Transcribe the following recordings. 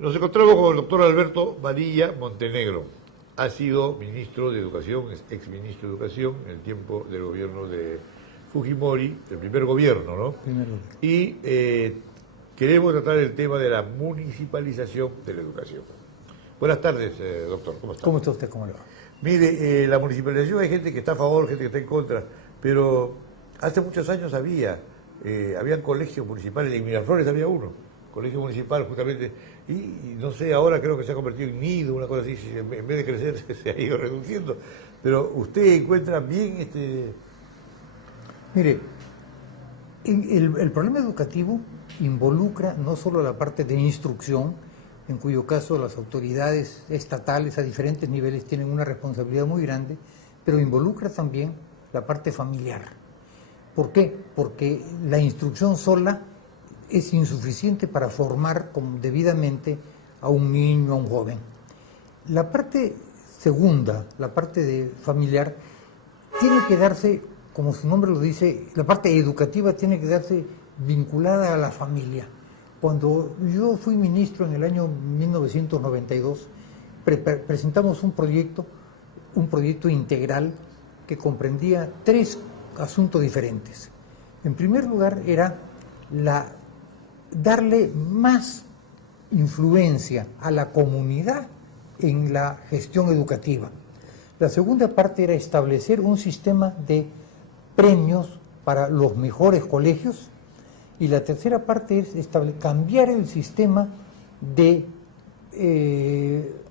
Nos encontramos con el doctor Alberto Varilla Montenegro. Ha sido ministro de Educación, es exministro de Educación en el tiempo del gobierno de Fujimori, el primer gobierno, ¿no? Primero. Y queremos tratar el tema de la municipalización de la educación. Buenas tardes, doctor. ¿Cómo está? ¿Cómo está usted? ¿Cómo le va? Mire, la municipalización hay gente que está a favor, gente que está en contra, pero hace muchos años habían colegios municipales, en Miraflores había uno, colegio municipal justamente, y no sé, ahora creo que se ha convertido en nido, una cosa así, en vez de crecer se ha ido reduciendo, pero ¿usted encuentra bien Mire, el problema educativo involucra no solo la parte de instrucción, en cuyo caso las autoridades estatales a diferentes niveles tienen una responsabilidad muy grande, pero involucra también la parte familiar. ¿Por qué? Porque la instrucción sola es insuficiente para formar debidamente a un niño, a un joven. La parte segunda, la parte de familiar, tiene que darse, como su nombre lo dice, la parte educativa tiene que darse vinculada a la familia. Cuando yo fui ministro en el año 1992, presentamos un proyecto integral que comprendía 3 asuntos diferentes. En primer lugar, era darle más influencia a la comunidad en la gestión educativa. La segunda parte era establecer un sistema de premios para los mejores colegios, y la tercera parte es cambiar el sistema de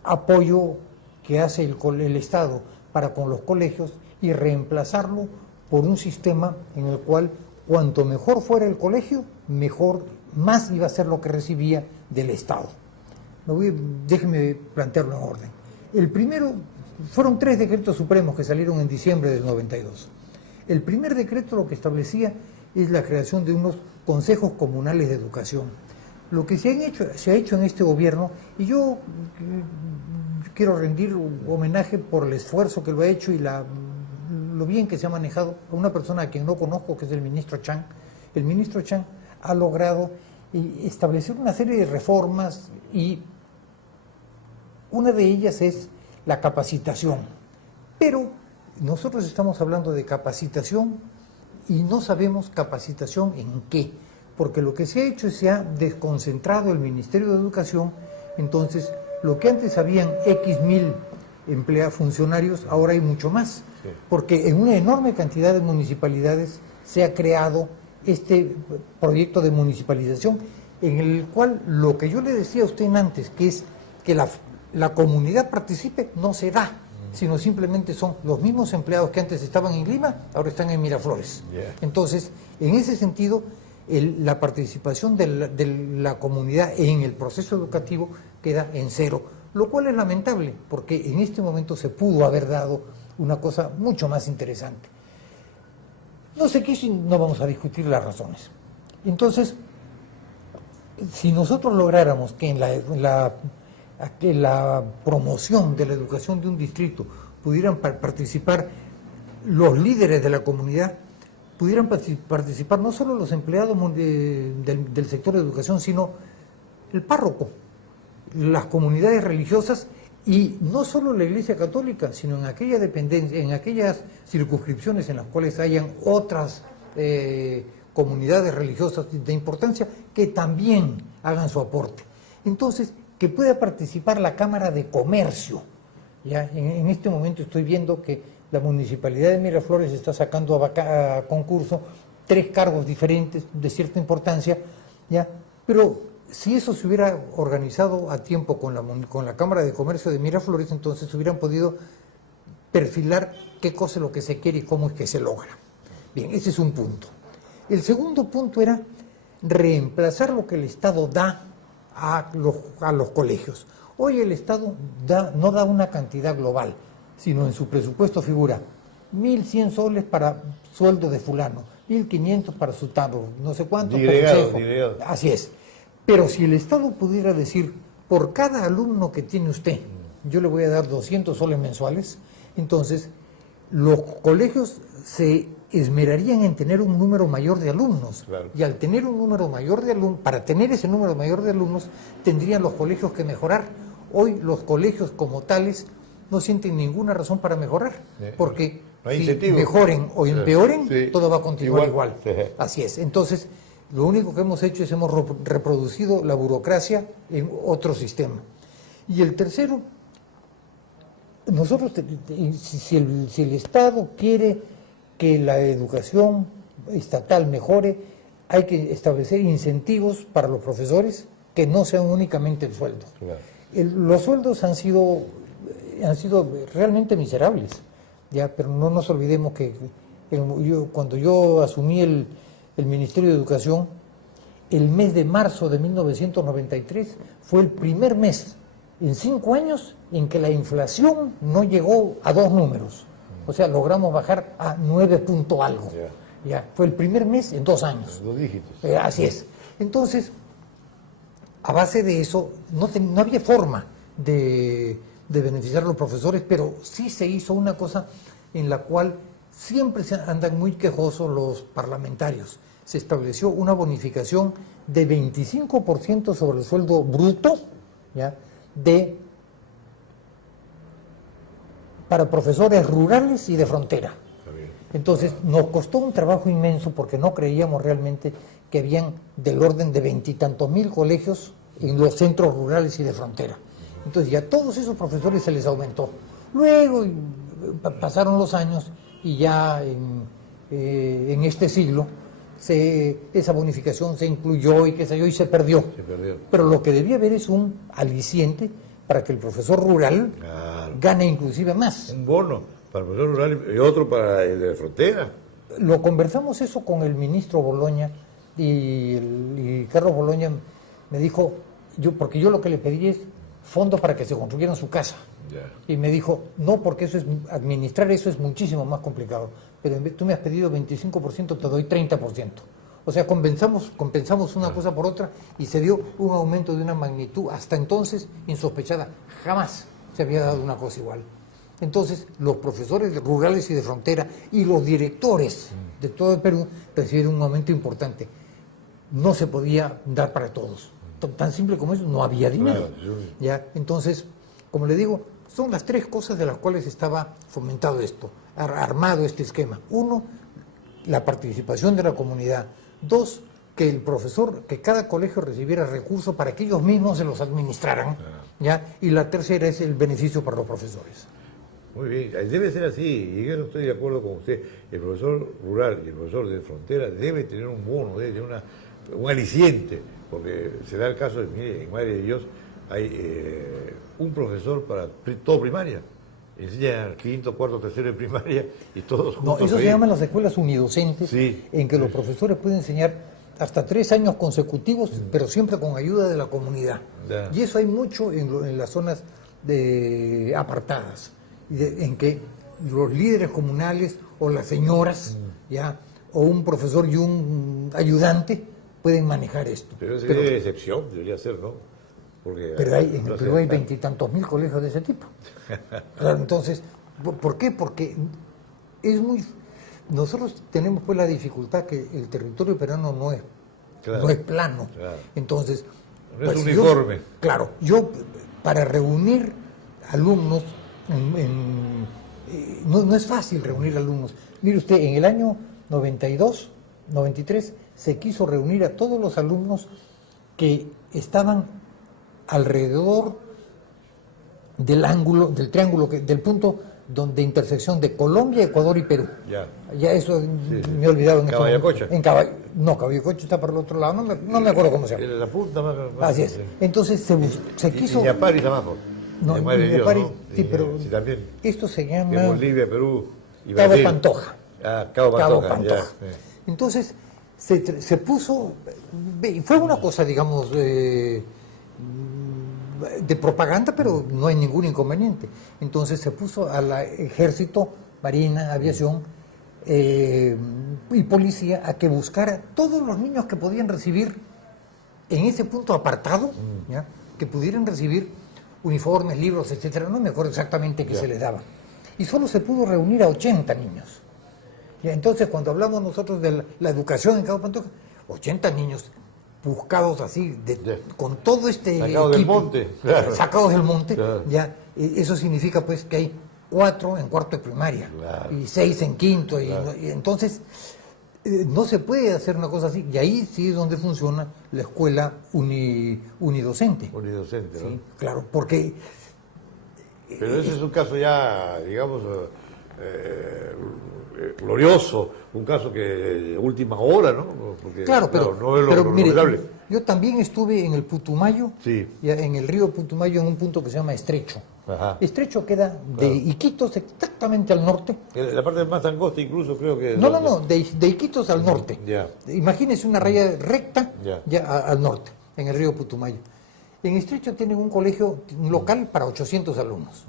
apoyo que hace el Estado para con los colegios y reemplazarlo por un sistema en el cual cuanto mejor fuera el colegio, más iba a ser lo que recibía del Estado. Déjeme plantearlo en orden. El primero, fueron 3 decretos supremos que salieron en diciembre del 92. El primer decreto lo que establecía es la creación de unos consejos comunales de educación. Lo que se ha hecho en este gobierno, y yo quiero rendir homenaje por el esfuerzo que lo ha hecho y lo bien que se ha manejado, a una persona a quien no conozco, que es el ministro Chang. El ministro Chang ha logrado establecer una serie de reformas, y una de ellas es la capacitación. Pero nosotros estamos hablando de capacitación y no sabemos capacitación en qué, porque lo que se ha hecho es se ha desconcentrado el Ministerio de Educación. Entonces, lo que antes habían X mil funcionarios, ahora hay mucho más, porque en una enorme cantidad de municipalidades se ha creado este proyecto de municipalización, en el cual lo que yo le decía a usted antes, que es que la comunidad participe, no se da, sino simplemente son los mismos empleados que antes estaban en Lima, ahora están en Miraflores. Entonces, en ese sentido, la participación de la comunidad en el proceso educativo queda en cero, lo cual es lamentable, porque en este momento se pudo haber dado una cosa mucho más interesante. No sé qué, si no vamos a discutir las razones. Entonces, si nosotros lográramos que que la promoción de la educación de un distrito pudieran participar los líderes de la comunidad, pudieran participar no solo los empleados del sector de educación, sino el párroco, las comunidades religiosas, y no solo la Iglesia Católica, sino en aquella dependencia, en aquellas circunscripciones en las cuales hayan otras comunidades religiosas de importancia, que también hagan su aporte. Entonces, que pueda participar la Cámara de Comercio. Ya en este momento estoy viendo que la Municipalidad de Miraflores está sacando a concurso 3 cargos diferentes de cierta importancia, ya, pero si eso se hubiera organizado a tiempo con la Cámara de Comercio de Miraflores, entonces hubieran podido perfilar qué cosa es lo que se quiere y cómo es que se logra. Bien, ese es un punto. El segundo punto era reemplazar lo que el Estado da a los colegios. Hoy el Estado no da una cantidad global, sino en su presupuesto figura 1.100 soles para sueldo de fulano, 1.500 para sutano, no sé cuánto por consejo. Así es. Pero si el Estado pudiera decir, por cada alumno que tiene usted, yo le voy a dar 200 soles mensuales, entonces los colegios se esmerarían en tener un número mayor de alumnos. Claro. Y al tener un número mayor de alumnos, para tener ese número mayor de alumnos, tendrían los colegios que mejorar. Hoy los colegios como tales no sienten ninguna razón para mejorar, porque no hay si incentivo. mejoren o empeoren, Sí. todo va a continuar igual. Sí. Así es. Entonces, lo único que hemos hecho es hemos reproducido la burocracia en otro sistema. Y el tercero, nosotros, si el Estado quiere que la educación estatal mejore, hay que establecer incentivos para los profesores que no sean únicamente el sueldo. Claro. Los sueldos han sido realmente miserables, ya, pero no nos olvidemos que cuando yo asumí el Ministerio de Educación, el mes de marzo de 1993 fue el primer mes en 5 años en que la inflación no llegó a 2 números. O sea, logramos bajar a 9 punto algo. Ya, fue el primer mes en 2 años. 2 dígitos. Así es. Entonces, a base de eso, no había forma de beneficiar a los profesores, pero sí se hizo una cosa en la cual siempre andan muy quejosos los parlamentarios. Se estableció una bonificación de 25% sobre el sueldo bruto, ¿ya?, para profesores rurales y de frontera. Entonces, nos costó un trabajo inmenso porque no creíamos realmente que habían del orden de 20 y tantos mil colegios en los centros rurales y de frontera. Entonces, ya a todos esos profesores se les aumentó. Luego pasaron los años y ya en este siglo esa bonificación se incluyó y qué sé yo, y se perdió. Pero lo que debía haber es un aliciente para que el profesor rural gane inclusive más. Un bono para el profesor rural y otro para el de frontera. Lo conversamos eso con el ministro Boloña y Carlos Boloña me dijo, porque yo lo que le pedí es fondos para que se construyeran su casa. Y me dijo, no, porque administrar eso es muchísimo más complicado. Pero tú me has pedido 25%, te doy 30%. O sea, compensamos una cosa por otra y se dio un aumento de una magnitud hasta entonces insospechada. Jamás se había dado una cosa igual. Entonces, los profesores rurales y de frontera y los directores de todo el Perú recibieron un aumento importante. No se podía dar para todos. Tan simple como eso, no había dinero. ¿Ya? Entonces, como le digo, son las 3 cosas de las cuales estaba fomentado esto, armado este esquema. 1, la participación de la comunidad. 2, que el profesor, que cada colegio recibiera recursos para que ellos mismos se los administraran. ¿Ya? Y la tercera es el beneficio para los profesores. Muy bien, debe ser así, y yo no estoy de acuerdo con usted. El profesor rural y el profesor de frontera debe tener un bono, debe tener un aliciente, porque se da el caso de, mire, en Madre de Dios hay un profesor para todo primaria. Enseña quinto, cuarto, tercero de primaria y todos juntos. No, eso se llama en las escuelas unidocentes, sí, en que los profesores pueden enseñar hasta 3 años consecutivos, pero siempre con ayuda de la comunidad. Y eso hay mucho en las zonas apartadas, en que los líderes comunales o las señoras, ya, o un profesor y un ayudante pueden manejar esto. Pero eso es excepción, debería ser, ¿no? Porque, pero en el Perú hay 20 y tantos mil colegios de ese tipo. Claro, entonces, ¿por qué? Porque nosotros tenemos pues la dificultad que el territorio peruano no es plano. Entonces, no es uniforme. Yo para reunir alumnos, no es fácil reunir alumnos. Mire usted, en el año 92, 93, se quiso reunir a todos los alumnos que estaban alrededor del triángulo, del punto de intersección de Colombia, Ecuador y Perú. Ya eso me he olvidado. Caballacocha. Caballacocha está por el otro lado, no me acuerdo cómo se llama. La punta más. Así es. Entonces se quiso... Y Ñapari abajo. No, Ñapari, sí, pero sí, también. Esto se llama... De Bolivia, Perú y Cabo Brasil. Pantoja. Cabo Pantoja. Ya. Entonces se puso... Fue una cosa, digamos... de propaganda, pero no hay ningún inconveniente. Entonces se puso al ejército, marina, aviación y policía a que buscara todos los niños que podían recibir en ese punto apartado, ¿ya?, que pudieran recibir uniformes, libros, etcétera. No me acuerdo exactamente qué se les daba. Y solo se pudo reunir a 80 niños. Y entonces, cuando hablamos nosotros de la educación en Cabo Pantoja, 80 niños buscados así, con todo este sacados del monte, claro. Sacados del monte, claro. ya, eso significa pues que hay 4 en cuarto de primaria, claro. y 6 en quinto, claro. y entonces no se puede hacer una cosa así, y ahí sí es donde funciona la escuela unidocente. Unidocente, ¿no? Sí, claro, porque... Pero ese es un caso ya, digamos, glorioso, un caso que de última hora, ¿no? Porque, claro, pero, no es pero lo mire, recomendable. yo también estuve en el Putumayo, sí. en el río Putumayo, en un punto que se llama Estrecho. Ajá. Estrecho queda de Iquitos exactamente al norte. La parte más angosta incluso creo que... No, de Iquitos al norte. Ya. Imagínese una raya recta ya al norte, en el río Putumayo. En Estrecho tienen un colegio, un local para 800 alumnos.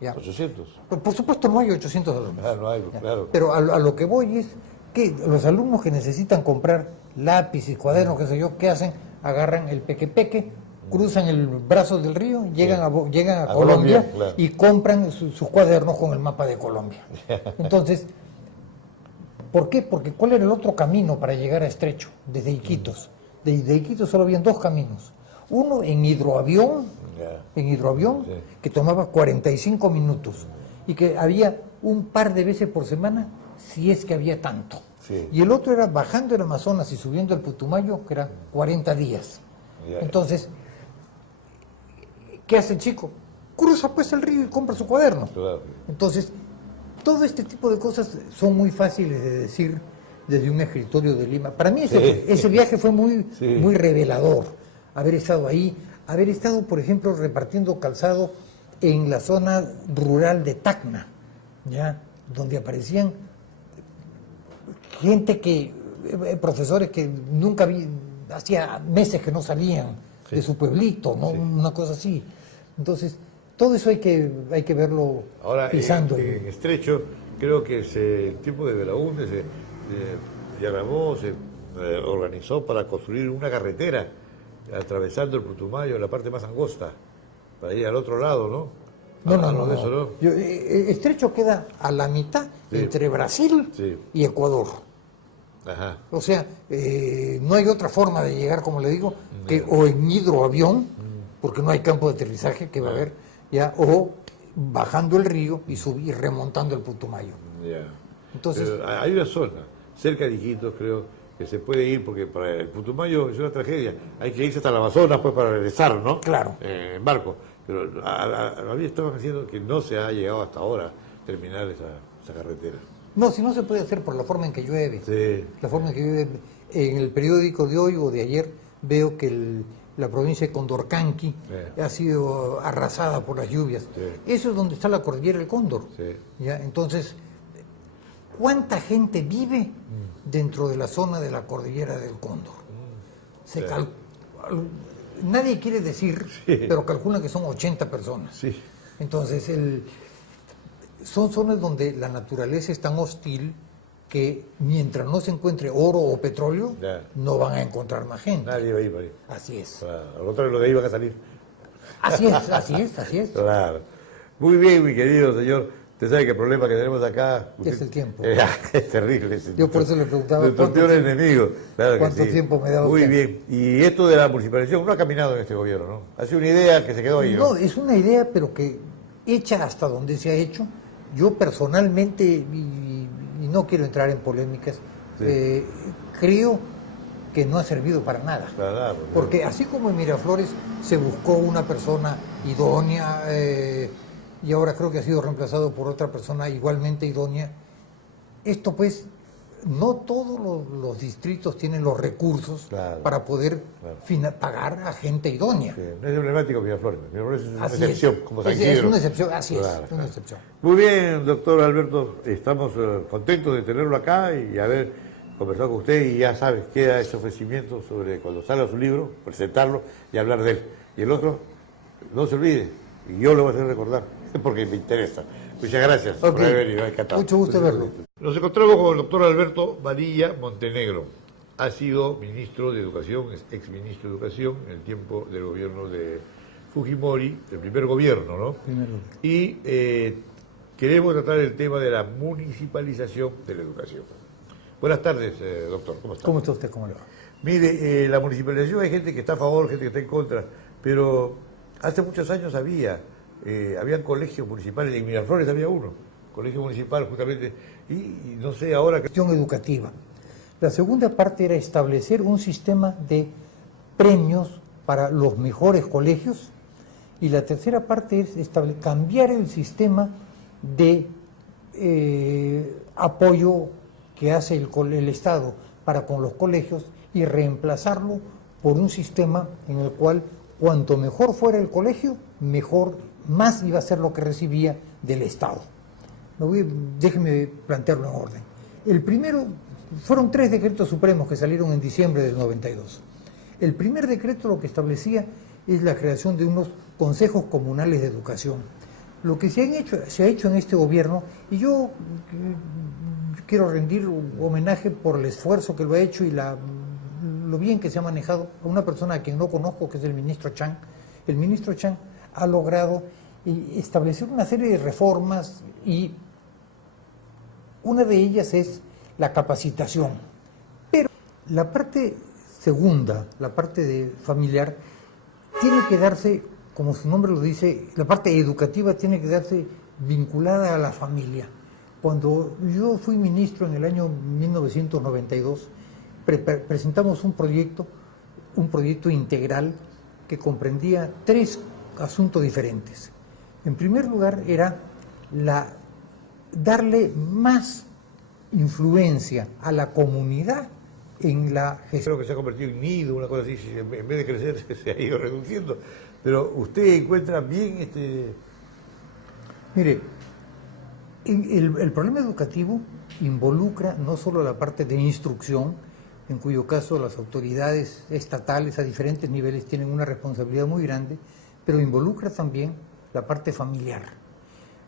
¿Ya? 800. Por supuesto no hay 800 alumnos. Ah, no hay, claro. Pero a lo que voy es que los alumnos que necesitan comprar lápices, cuadernos, qué sé yo, ¿qué hacen? Agarran el peque, cruzan el brazo del río, llegan a Colombia, claro. Y compran sus cuadernos con el mapa de Colombia. Entonces, ¿por qué? Porque ¿cuál era el otro camino para llegar a Estrecho? Desde Iquitos. De Iquitos solo habían 2 caminos. Uno en hidroavión, sí. Que tomaba 45 minutos y que había un par de veces por semana, si es que había tanto. Sí. Y el otro era bajando el Amazonas y subiendo el Putumayo, que era 40 días. Entonces, ¿qué hace el chico? Cruza pues el río y compra su cuaderno. Claro. Entonces, todo este tipo de cosas son muy fáciles de decir desde un escritorio de Lima. Para mí ese viaje fue muy revelador. Haber estado ahí, haber estado, por ejemplo, repartiendo calzado en la zona rural de Tacna, ¿ya? Donde aparecían gente profesores que nunca vi, hacía meses que no salían de su pueblito, ¿no? Una cosa así. Entonces, todo eso hay que verlo. Ahora, pisando. En Estrecho, creo que el tiempo de Belaúnde se diagramó, se organizó para construir una carretera atravesando el Putumayo, la parte más angosta, para ir al otro lado, ¿no? No. De eso, ¿no? Estrecho queda a la mitad entre Brasil y Ecuador. Ajá. O sea, no hay otra forma de llegar, como le digo, que o en hidroavión, porque no hay campo de aterrizaje que va a haber, o bajando el río y remontando el Putumayo. Entonces, pero hay una zona, cerca de Iquitos, creo, que se puede ir, porque para el Putumayo es una tragedia. Hay que irse hasta el Amazonas pues, para regresar, ¿no? Claro. En barco. Pero a mí estaban diciendo que no se ha llegado hasta ahora a terminar esa carretera. No, si no se puede hacer por la forma en que llueve. Sí. La forma en que llueve. En el periódico de hoy o de ayer veo que la provincia de Condorcanqui ha sido arrasada por las lluvias. Sí. Eso es donde está la cordillera del Cóndor. Sí. ¿Ya? Entonces, ¿cuánta gente vive dentro de la zona de la cordillera del Cóndor? Nadie quiere decir, pero calculan que son 80 personas. Sí. Entonces, son zonas donde la naturaleza es tan hostil que mientras no se encuentre oro o petróleo, no van a encontrar más gente. Nadie va a ir para ahí. Así es. Al otro lo de ahí van a salir. Así es. Claro. Muy bien, mi querido señor. Usted sabe que el problema que tenemos acá... Es el tiempo. Es terrible. Yo por eso le preguntaba cuánto tiempo me daba Muy usted. bien. Y esto de la municipalización no ha caminado en este gobierno, ¿no? Ha sido una idea que se quedó ahí, ¿no? No, es una idea, pero que hecha hasta donde se ha hecho. Yo personalmente, y no quiero entrar en polémicas, creo que no ha servido para nada. Para nada. Porque así como en Miraflores se buscó una persona idónea, y ahora creo que ha sido reemplazado por otra persona igualmente idónea, esto pues, no todos los distritos tienen los recursos para poder pagar a gente idónea. Sí. No es emblemático Miraflores. Miraflores es una excepción, como San Es una excepción, así es, una excepción. Muy bien, doctor Alberto, estamos contentos de tenerlo acá y haber conversado con usted, y ya sabes, queda ese ofrecimiento sobre cuando salga su libro, presentarlo y hablar de él. Y el otro, no se olvide, y yo lo voy a hacer recordar, porque me interesa. Muchas gracias por haber venido. Encantado. Mucho gusto verlo. Nos encontramos con el doctor Alberto Vanilla Montenegro. Ha sido ministro de Educación, exministro de Educación en el tiempo del gobierno de Fujimori, el primer gobierno, ¿no? Y queremos tratar el tema de la municipalización de la educación. Buenas tardes, doctor, ¿cómo está? ¿Cómo está usted? ¿Cómo le va? Mire, la municipalización hay gente que está a favor, gente que está en contra, pero hace muchos años habían colegios municipales, en Miraflores había uno, colegio municipal justamente, y no sé ahora... Cuestión educativa. La segunda parte era establecer un sistema de premios para los mejores colegios, y la tercera parte es cambiar el sistema de apoyo que hace el Estado para con los colegios y reemplazarlo por un sistema en el cual cuanto mejor fuera el colegio, más iba a ser lo que recibía del Estado. Déjeme plantearlo en orden. El primero, fueron 3 decretos supremos que salieron en diciembre del 92. El primer decreto lo que establecía es la creación de unos consejos comunales de educación. Lo que se ha hecho en este gobierno, y yo quiero rendir homenaje por el esfuerzo que lo ha hecho y lo bien que se ha manejado a una persona a quien no conozco, que es el ministro Chang. El ministro Chang ha logrado establecer una serie de reformas y una de ellas es la capacitación. Pero la parte segunda, la parte familiar, tiene que darse, como su nombre lo dice, la parte educativa tiene que darse vinculada a la familia. Cuando yo fui ministro en el año 1992, presentamos un proyecto integral que comprendía 3 asuntos diferentes. En primer lugar era darle más influencia a la comunidad en la gestión. Creo que se ha convertido en nido, una cosa así, en vez de crecer se ha ido reduciendo. Pero usted encuentra bien Mire, el problema educativo involucra no solo la parte de instrucción, en cuyo caso las autoridades estatales a diferentes niveles tienen una responsabilidad muy grande, pero involucra también la parte familiar.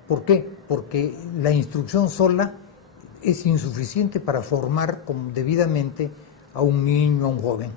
¿Por qué? Porque la instrucción sola es insuficiente para formar debidamente a un niño, a un joven.